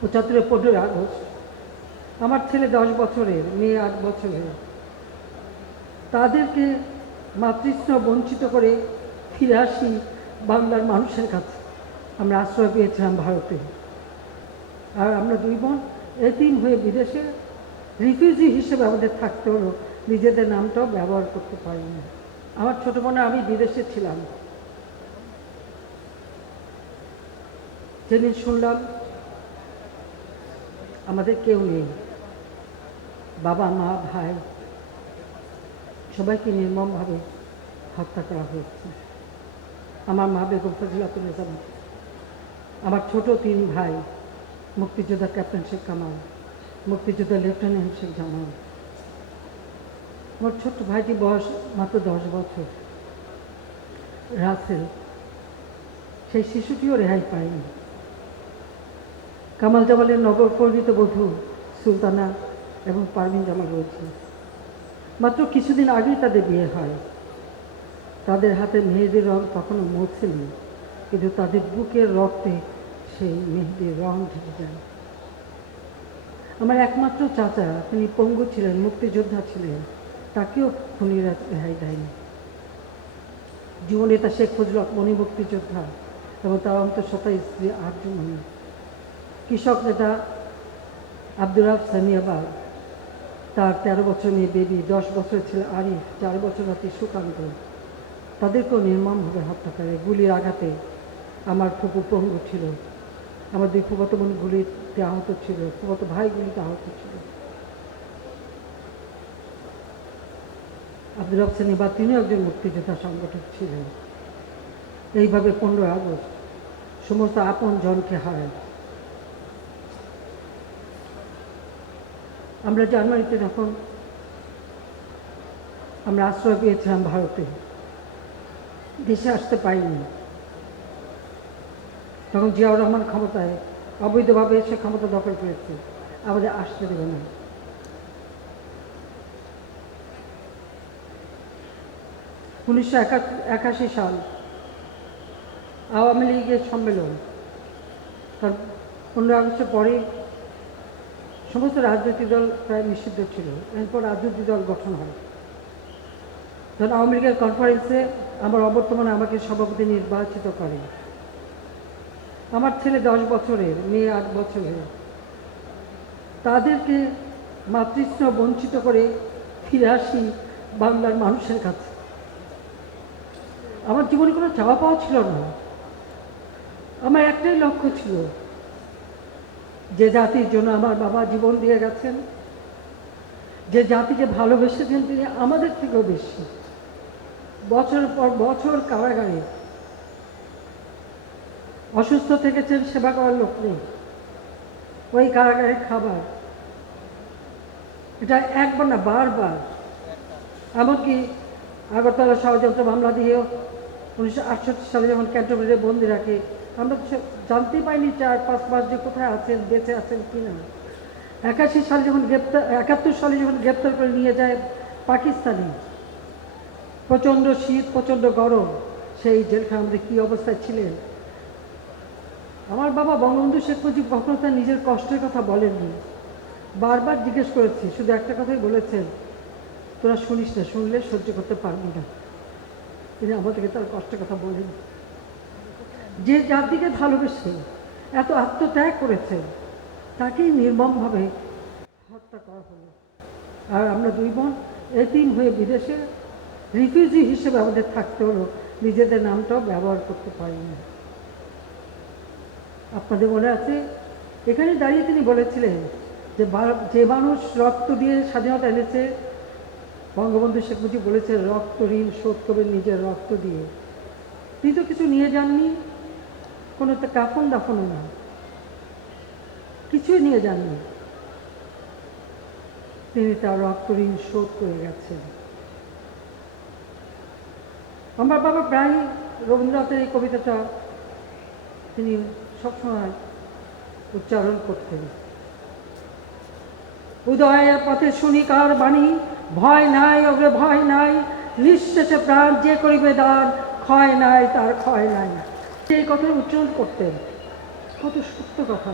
75 15 August আমার ছেলে 10 বছরের, মেয়ে 8 বছরের। তাদেরকে মাতৃস্নেহ বঞ্চিত করে ফিরে আসি বাংলার মানুষের কাছে। আমরা আশ্রয় পেয়েছিলাম ভারতে। আর আমরা দুই বোন এতিম হয়ে বিদেশে রিফিউজি হিসেবে আমাদের থাকতে হলো, নিজেদের নামটাও ব্যবহার করতে পারিনি। আমার ছোটো বোনে আমি বিদেশে ছিলাম, যেদিন শুনলাম আমাদের কেউ নেই, বাবা মা ভাই সবাইকে নির্মমভাবে হত্যা করা হয়েছে। আমার মা বেগম ফজিলাতুন্নেছা, আমার ছোট 3 ভাই, মুক্তিযোদ্ধা ক্যাপ্টেন শেখ কামাল, মুক্তিযোদ্ধা লেফটেন্যান্ট শেখ জামাল। আমার ছোট্ট ভাইটি বয়স মাত্র 10 বছর, রাসেল, সেই শিশুটিও রেহাই পায়নি। কামাল জামালের নগর পরিণীত বধূ সুলতানা এবং পারভিন জামাল রয়েছে। মাত্র কিছুদিন আগেই তাদের বিয়ে হয়। তাদের হাতে মেহেদির রং তখনও মুছেনি, কিন্তু তাদের বুকের রক্তে সেই মেহেদির রং ঢেকে যায়। আমার একমাত্র চাচা, তিনি পঙ্গু ছিলেন, মুক্তিযোদ্ধা ছিলেন, তাকেও খুনিরা রেহাই দেয়নি। যুবনেতা শেখ ফজলুল হক মনি মুক্তিযোদ্ধা এবং তার অন্তঃসত্ত্বা স্ত্রী আরজুমনি। কৃষক নেতা আব্দুর রাব সানিয়াবাগ, তার 13 বছর মেয়ে বেবি, 10 বছর ছেলে আরিফ, 4 বছর নাতি সুকান্ত, তাদেরকেও নির্মমভাবে হত্যা করে গুলির আঘাতে। আমার ফুপু পঙ্গু ছিল, আমার 2 ফুফাতো বোন গুলিতে আহত ছিল, ফুফাতো ভাই গুলিতে আহত ছিল। আব্দুর রাব সানিয়াবাগ তিনিও একজন মুক্তিযোদ্ধা সংগঠক ছিলেন। এইভাবে 15 আগস্ট সমস্ত আপন জনকে হারায়। আমরা জানুয়ারিতে যখন আমরা আশ্রয় পেয়েছিলাম ভারতে, দেশে আসতে পারিনি, তখন জিয়াউর রহমান ক্ষমতায় অবৈধভাবে এসে ক্ষমতা দখল করেছে, আমাদের আসতে দেবে না। 1981 সাল আওয়ামী লীগের সম্মেলন, তার 15 আগস্টের পরে সমস্ত রাজনৈতিক দল প্রায় নিষিদ্ধ ছিল। এরপর রাজনৈতিক দল গঠন হয়। তখন আওয়ামী লীগের কনফারেন্সে আমার অবর্তমানে আমাকে সভাপতি নির্বাচিত করে। আমার ছেলে 10 বছরের, মেয়ে 8 বছরের। তাদেরকে মাতৃস্নেহ বঞ্চিত করে ফিরে আসি বাংলার মানুষের কাছে। আমার জীবনে কোনো চাওয়া পাওয়া ছিল না, আমার একটাই লক্ষ্য ছিল, যে জাতির জন্য আমার বাবা জীবন দিয়ে গেছেন, যে জাতিকে ভালোবেসেছেন তিনি আমাদের থেকেও বেশি। বছর পর বছর কারাগারে অসুস্থ থেকেছেন, সেবা করার লোক নেই, ওই কারাগারের খাবার, এটা একবার না বারবার। এমনকি আগরতলা ষড়যন্ত্র মামলা দিয়েও 1968 সালে যখন ক্যান্টনমেন্টে বন্দি রাখে, আমরা জানতেই পাইনি 4-5 মাস যে কোথায় আছেন, বেঁচে আছেন কি না। 81 সালে যখন 71 সালে যখন গ্রেপ্তার করে নিয়ে যায় পাকিস্তানে, প্রচণ্ড শীত, প্রচণ্ড গরম, সেই জেলখানার মধ্যে কী অবস্থায় ছিলেন। আমার বাবা বঙ্গবন্ধু শেখ মুজিব কখনো তার নিজের কষ্টের কথা বলেননি, বারবার জিজ্ঞেস করেছি, শুধু একটা কথাই বলেছেন, তোরা শুনিস না, শুনলে সহ্য করতে পারবি না। তিনি আমাদেরকে তার কষ্টের কথা বলেন। যে জাতিকে ভালোবেসে এত আত্মত্যাগ করেছেন, তাকেই নির্মমভাবে হত্যা করা হলো। আর আমরা দুই বোন এতিম হয়ে বিদেশে রিফিউজি হিসেবে আমাদের থাকতে হলো, নিজেদের নামটাও ব্যবহার করতে পারিনি। আপনাদের মনে আছে, এখানে দাঁড়িয়ে তিনি বলেছিলেন যে মানুষ রক্ত দিয়ে স্বাধীনতা এনেছে, বঙ্গবন্ধু শেখ মুজিব বলেছে রক্ত ঋণ শোধ করবেন নিজের রক্ত দিয়ে। তিনি তো কিছু নিয়ে যাননি, কোনো কাফন দাফনও না, কিছুই নিয়ে যাননি। তিনি তার রক্ত ঋণ শোধ করে গেছেন। আমার বাবা প্রায় রবীন্দ্রনাথের এই কবিতাটা তিনি সবসময় উচ্চারণ করতেন। উদয়ের পথে শুনি কার বাণী, ভয় নাই ওগরে ভয় নাই, নিঃশেষে প্রাণ যে করিবে দান, ক্ষয় নাই তার ক্ষয় নাই। এই কথা উচ্চারণ করতেন, কত সত্য কথা।